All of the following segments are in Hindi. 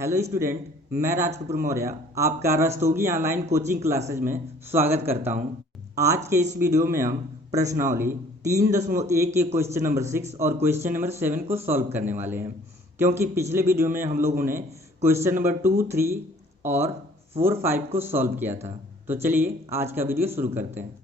हेलो स्टूडेंट, मैं राजकपूर मौर्य आपका रस्तोगी ऑनलाइन कोचिंग क्लासेज में स्वागत करता हूं। आज के इस वीडियो में हम प्रश्नावली 3.1 के क्वेश्चन नंबर 6 और क्वेश्चन नंबर 7 को सॉल्व करने वाले हैं, क्योंकि पिछले वीडियो में हम लोगों ने क्वेश्चन नंबर 2, 3 और 4, 5 को सॉल्व किया था। तो चलिए आज का वीडियो शुरू करते हैं।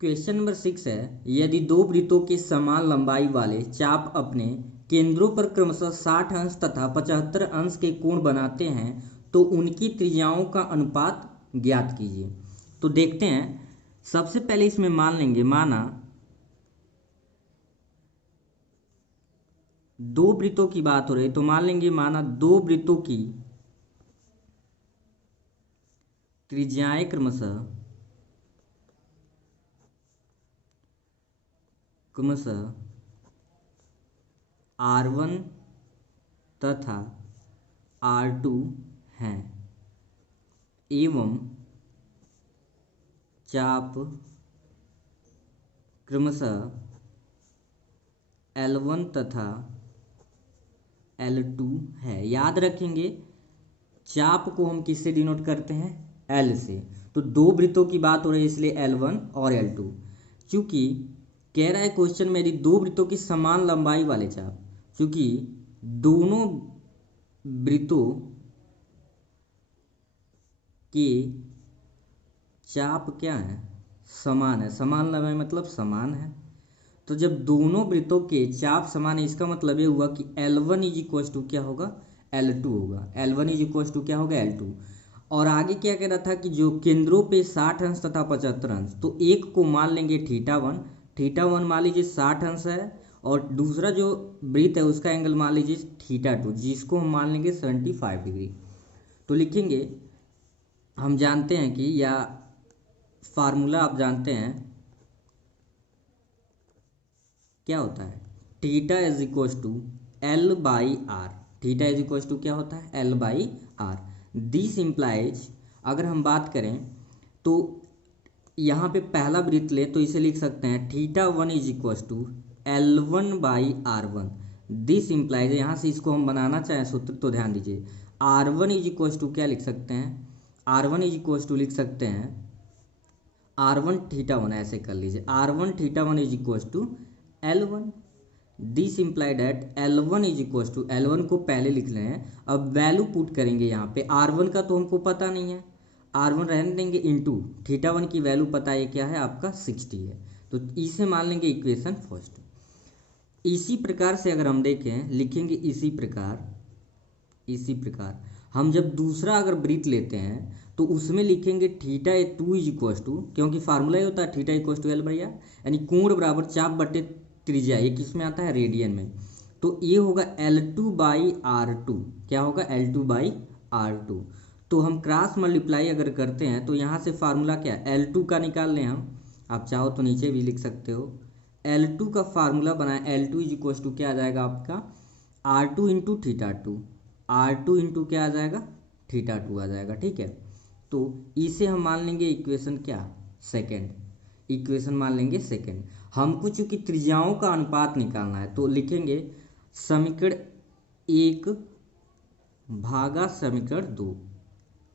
क्वेश्चन नंबर 6 है, यदि दो वृत्तों के समान लंबाई वाले चाप अपने केंद्रों पर क्रमशः 60 अंश तथा 75 अंश के कोण बनाते हैं तो उनकी त्रिज्याओं का अनुपात ज्ञात कीजिए। तो देखते हैं, सबसे पहले इसमें मान लेंगे, माना दो वृत्तों की बात हो रही है तो मान लेंगे, माना दो वृत्तों की त्रिज्याएं क्रमशः R1 तथा R2 हैं एवं चाप क्रमशः L1 तथा L2 है। याद रखेंगे, चाप को हम किससे डिनोट करते हैं? L से। तो दो वृत्तों की बात हो रही है इसलिए L1 और L2। चूंकि कह रहा है क्वेश्चन में यदि दो वृत्तों की समान लंबाई वाले चाप, चूंकि दोनों वृत्तों के चाप क्या है? समान है। समान लंबाई मतलब समान है। तो जब दोनों वृत्तों के चाप समान है, इसका मतलब ये हुआ कि L1 इज इक्वल टू क्या होगा? L2 होगा। L1 इज इक्वल टू क्या होगा? L2। और आगे क्या कह रहा था कि जो केंद्रों पे 60 अंश तथा 75 अंश, तो एक को मान लेंगे θ1। θ1 मान लीजिए 60 अंश है और दूसरा जो वृत्त है उसका एंगल मान लीजिए θ2, जिसको हम मान लेंगे 75 डिग्री। तो लिखेंगे, हम जानते हैं कि, या फार्मूला आप जानते हैं क्या होता है? Theta is equal to L by R. Theta is equal to क्या होता है? L by R. This implies, अगर हम बात करें तो यहाँ पे पहला वृत्त ले तो इसे लिख सकते हैं θ1 is equal to L1 by R1। This implies, यहाँ से इसको हम बनाना चाहें सूत्र तो ध्यान दीजिए, R1 इज इक्वल टू क्या लिख सकते हैं? R1 इज इक्वल टू लिख सकते हैं R1 θ1, ऐसे कर लीजिए, R1 θ1 is equal to L1। This imply that L1 is equal to, L1 को पहले लिख रहे हैं, अब वैल्यू पुट करेंगे यहाँ पे। R1 का तो हमको पता नहीं है, R1 रहने देंगे, इंटू θ1 की वैल्यू पता है क्या है आपका? 60 है। तो इसे मान लेंगे इक्वेशन फर्स्ट। इसी प्रकार से अगर हम देखें, लिखेंगे इसी प्रकार हम जब दूसरा अगर वृत्त लेते हैं तो उसमें लिखेंगे θ2 इज इक्वल टू, क्योंकि फार्मूला ही होता है θ equal to L by R, यानी कोण बराबर चाप बटे त्रिज्या। ये किस में आता है? रेडियन में। तो ये होगा L2 बाई R2। क्या होगा? L2 by R2। तो हम क्रॉस मल्टीप्लाई अगर करते हैं तो यहाँ से फार्मूला क्या है? L2 का निकाल लें हम, आप चाहो तो नीचे भी लिख सकते हो। L2 का फार्मूला बनाए, L2 इज इक्वल टू क्या आ जाएगा आपका? R2 into θ2। R2 इंटू क्या आ जाएगा? θ2 आ जाएगा। ठीक है, तो इसे हम मान लेंगे इक्वेशन क्या? सेकेंड। इक्वेशन मान लेंगे सेकेंड। हमको चूंकि त्रिज्याओं का अनुपात निकालना है तो लिखेंगे समीकरण 1 भागा समीकरण 2।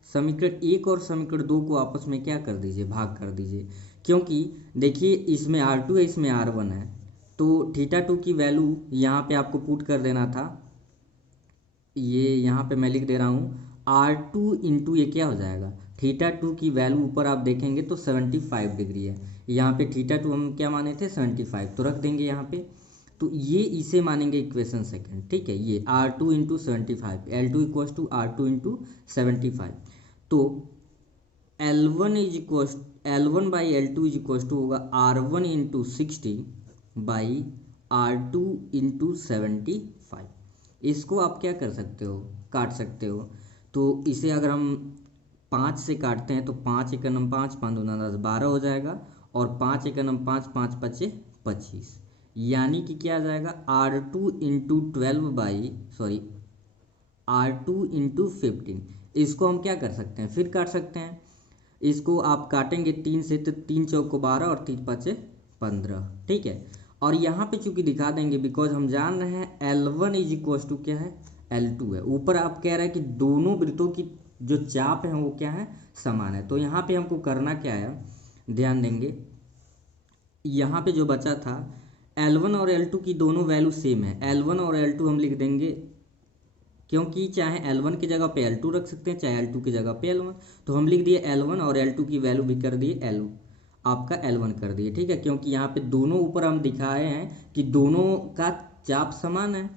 समीकरण 1 और समीकरण 2 को आपस में क्या कर दीजिए? भाग कर दीजिए। क्योंकि देखिए, इसमें R2 है, इसमें R1 है, तो θ2 की वैल्यू यहाँ पे आपको पुट कर देना था। ये यहाँ पे मैं लिख दे रहा हूँ, R2 इंटू ये क्या हो जाएगा? θ2 की वैल्यू ऊपर आप देखेंगे तो 75 डिग्री है। यहाँ पे θ2 हम क्या माने थे? 75, तो रख देंगे यहाँ पे। तो ये इसे मानेंगे इक्वेशन सेकंड। ठीक है, ये R2 into 75, L2 equal to R2 into 75। तो L1 is equal, L1 by L2 is equal to होगा R1 into 60 by R2 into 75। इसको आप क्या कर सकते हो? काट सकते हो। तो इसे अगर हम 5 से काटते हैं तो 5 एकम 5, 5 दूना 10, 12 हो जाएगा, और 5 एकम 5, 5 पचे 25, यानी कि क्या आ जाएगा? R2 into 12 by, sorry, R2 into 15, इसको हम क्या कर सकते हैं, फिर काट सकते हैं। इसको आप काटेंगे 3 से तो 3 चौको 12 और 3 पाँचे 15, ठीक है। और यहाँ पे चूंकि दिखा देंगे बिकॉज हम जान रहे हैं L1 इज इक्वल टू क्या है, L2 है। ऊपर आप कह रहे हैं कि दोनों वृत्तों की जो चाप है वो क्या है, समान है। तो यहाँ पे हमको करना क्या है, ध्यान देंगे, यहाँ पे जो बचा था L1 और L2 की दोनों वैल्यू सेम है। L1 और L2 हम लिख देंगे, क्योंकि चाहे L1 की जगह पे L2 रख सकते हैं, चाहे L2 की जगह पे L1। तो हम लिख दिए L1 और L2 की वैल्यू भी कर दिए आपका L1 कर दिए, ठीक है। क्योंकि यहाँ पे दोनों ऊपर हम दिखाए हैं कि दोनों का चाप समान है।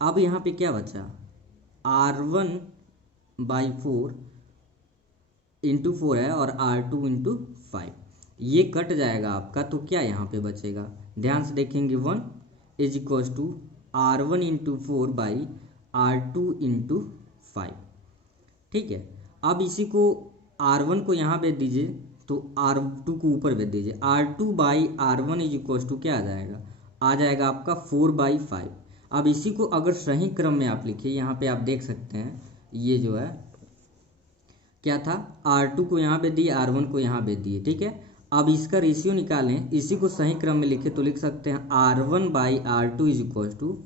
अब यहाँ पे क्या बचा, R1/4 इंटू 4 है और R2/5, ये कट जाएगा आपका। तो क्या यहाँ पे बचेगा, ध्यान से देखेंगे, 1 इज इक्वल टू R1/4/R2/5, ठीक है। अब इसी को R1 को यहाँ भेज दीजिए तो R2 को ऊपर भेज दीजिए। R2/R1 इज इक्वल टू क्या आ जाएगा आपका 4/5। अब इसी को अगर सही क्रम में आप लिखिए, यहाँ पे आप देख सकते हैं ये जो है क्या था, R2 को यहाँ भेज दिए, R1 को यहाँ भेज दिए, ठीक है। अब इसका रेशियो निकालें, इसी को सही क्रम में लिखे तो लिख सकते हैं R1/R2 is equal to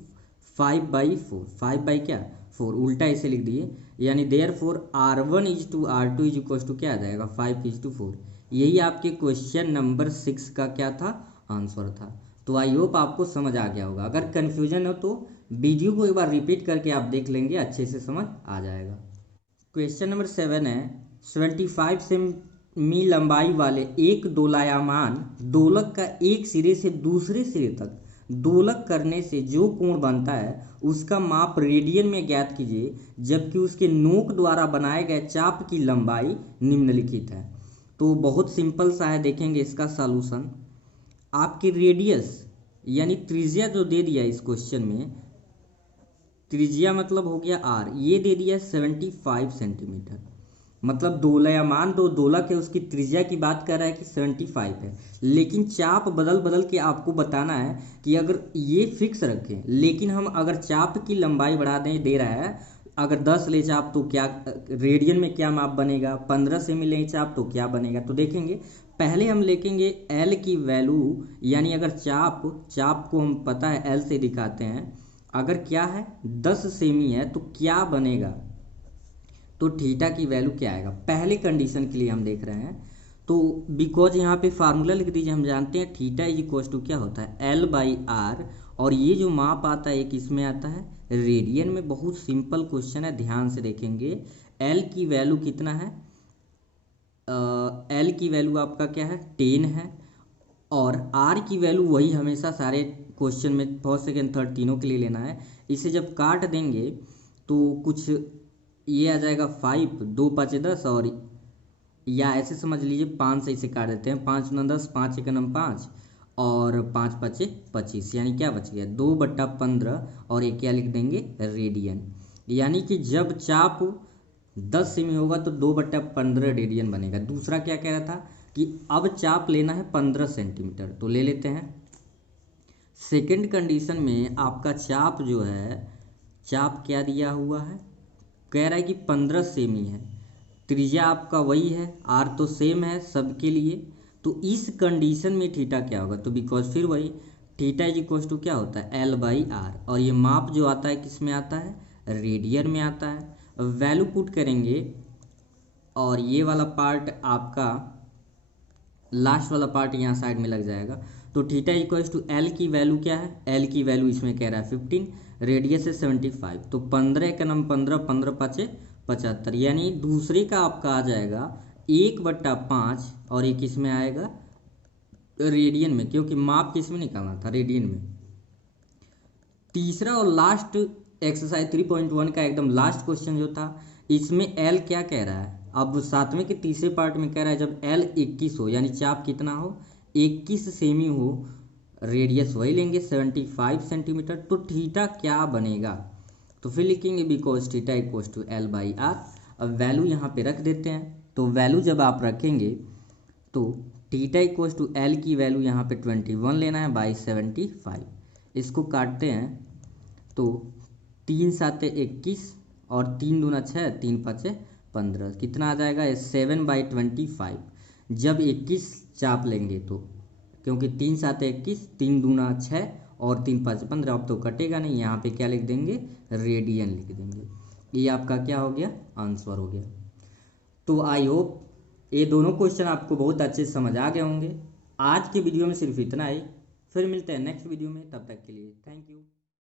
5/4, 5 by क्या 4, उल्टा इसे लिख दिए। यानी therefore R1:R2 is equal to क्या आ जाएगा, 5:4। यही आपके क्वेश्चन नंबर 6 का क्या था, आंसर था। तो आई होप आपको समझ आ गया होगा। अगर कन्फ्यूजन हो तो वीडियो को एक बार रिपीट करके आप देख लेंगे, अच्छे से समझ आ जाएगा। क्वेश्चन नंबर 7 है, 75 सेमी लंबाई वाले एक दोलायमान दोलक का एक सिरे से दूसरे सिरे तक दोलक करने से जो कोण बनता है उसका माप रेडियन में ज्ञात कीजिए, जबकि उसके नोक द्वारा बनाए गए चाप की लंबाई निम्नलिखित है। तो बहुत सिंपल सा है, देखेंगे इसका सॉल्यूशन। आपकी रेडियस यानी त्रिज्या जो दे दिया इस क्वेश्चन में, त्रिज्या मतलब हो गया R, ये दे दिया 75 सेंटीमीटर। मतलब दोलयमान दो दोलक है, उसकी त्रिज्या की बात कर रहा है कि 75 है। लेकिन चाप बदल बदल के आपको बताना है कि अगर ये फिक्स रखें, लेकिन हम अगर चाप की लंबाई बढ़ा दें, दे रहा है अगर 10 ले चाप तो क्या रेडियन में क्या माप बनेगा, 15 से मिले चाप तो क्या बनेगा। तो देखेंगे, पहले हम लिखेंगे L की वैल्यू, यानी अगर चाप को हम पता है L से दिखाते हैं, अगर क्या है 10 सेमी है तो क्या बनेगा, तो थीटा की वैल्यू क्या आएगा। पहले कंडीशन के लिए हम देख रहे हैं, तो बिकॉज यहाँ पे फार्मूला लिख दीजिए। हम जानते हैं थीटा इज इक्वल टू क्या होता है, L/R, और ये जो माप आता है ये किस में आता है, रेडियन में। बहुत सिंपल क्वेश्चन है, ध्यान से देखेंगे। L की वैल्यू कितना है, L की वैल्यू आपका क्या है 10 है, और R की वैल्यू वही हमेशा सारे क्वेश्चन में फर्स्ट सेकेंड थर्ड तीनों के लिए लेना है। इसे जब काट देंगे तो कुछ ये आ जाएगा 5, 2 5 10, और या ऐसे समझ लीजिए 5 से इसे काट देते हैं, 5 9 10, 5 1 9 5 और 5 5 25, यानी क्या बच गया 2/15, और एक क्या लिख देंगे रेडियन। यानी कि जब चाप 10 सेमी होगा तो 2/15 रेडियन बनेगा। दूसरा क्या कह रहा था कि अब चाप लेना है 15 सेंटीमीटर, तो ले लेते हैं। सेकंड कंडीशन में आपका चाप जो है, चाप क्या दिया हुआ है, कह रहा है कि 15 सेमी है, त्रिज्या आपका वही है, R तो सेम है सबके लिए। तो इस कंडीशन में थीटा क्या होगा, तो बिकॉज फिर वही थीटा इज इक्वल टू क्या होता है L/R, और ये माप जो आता है किस में आता है, रेडियन में आता है। वैल्यू पुट करेंगे और ये वाला पार्ट आपका लास्ट वाला पार्ट यहाँ साइड में लग जाएगा। तो थीटा इक्वल्स टू L की वैल्यू क्या है, L की वैल्यू इसमें कह रहा है 15, रेडियस है 75, तो 15 का नम 15, 15 5 75, यानी दूसरे का आपका आ जाएगा 1/5, और एक इसमें आएगा रेडियन में, क्योंकि माप किस में निकालना था, रेडियन में। तीसरा और लास्ट एक्सरसाइज 3.1 का एकदम लास्ट क्वेश्चन जो था, इसमें L क्या कह रहा है। अब 7वें के तीसरे पार्ट में कह रहा है जब L 21 हो, यानी चाप कितना हो 21 सेमी हो, रेडियस वही लेंगे 75 सेंटीमीटर, तो थीटा क्या बनेगा। तो फिर लिखेंगे because theta equals to L/R। अब वैल्यू यहाँ पे रख देते हैं, तो वैल्यू जब आप रखेंगे तो थीटा इक्वल्स टू L की वैल्यू यहाँ पे 21 लेना है बाई 75। इसको काटते हैं तो 3 7 21 और 3 दूना 6, 3 5 15 कितना आ जाएगा 7/25। जब 21 चाप लेंगे तो, क्योंकि 3 7 21, 3 दूना 6 और 3 5 15, अब तो कटेगा नहीं, यहाँ पे क्या लिख देंगे, रेडियन लिख देंगे। ये आपका क्या हो गया, आंसर हो गया। तो आई होप ये दोनों क्वेश्चन आपको बहुत अच्छे से समझ आ गए होंगे। आज के वीडियो में सिर्फ इतना ही, फिर मिलते हैं नेक्स्ट वीडियो में, तब तक के लिए थैंक यू।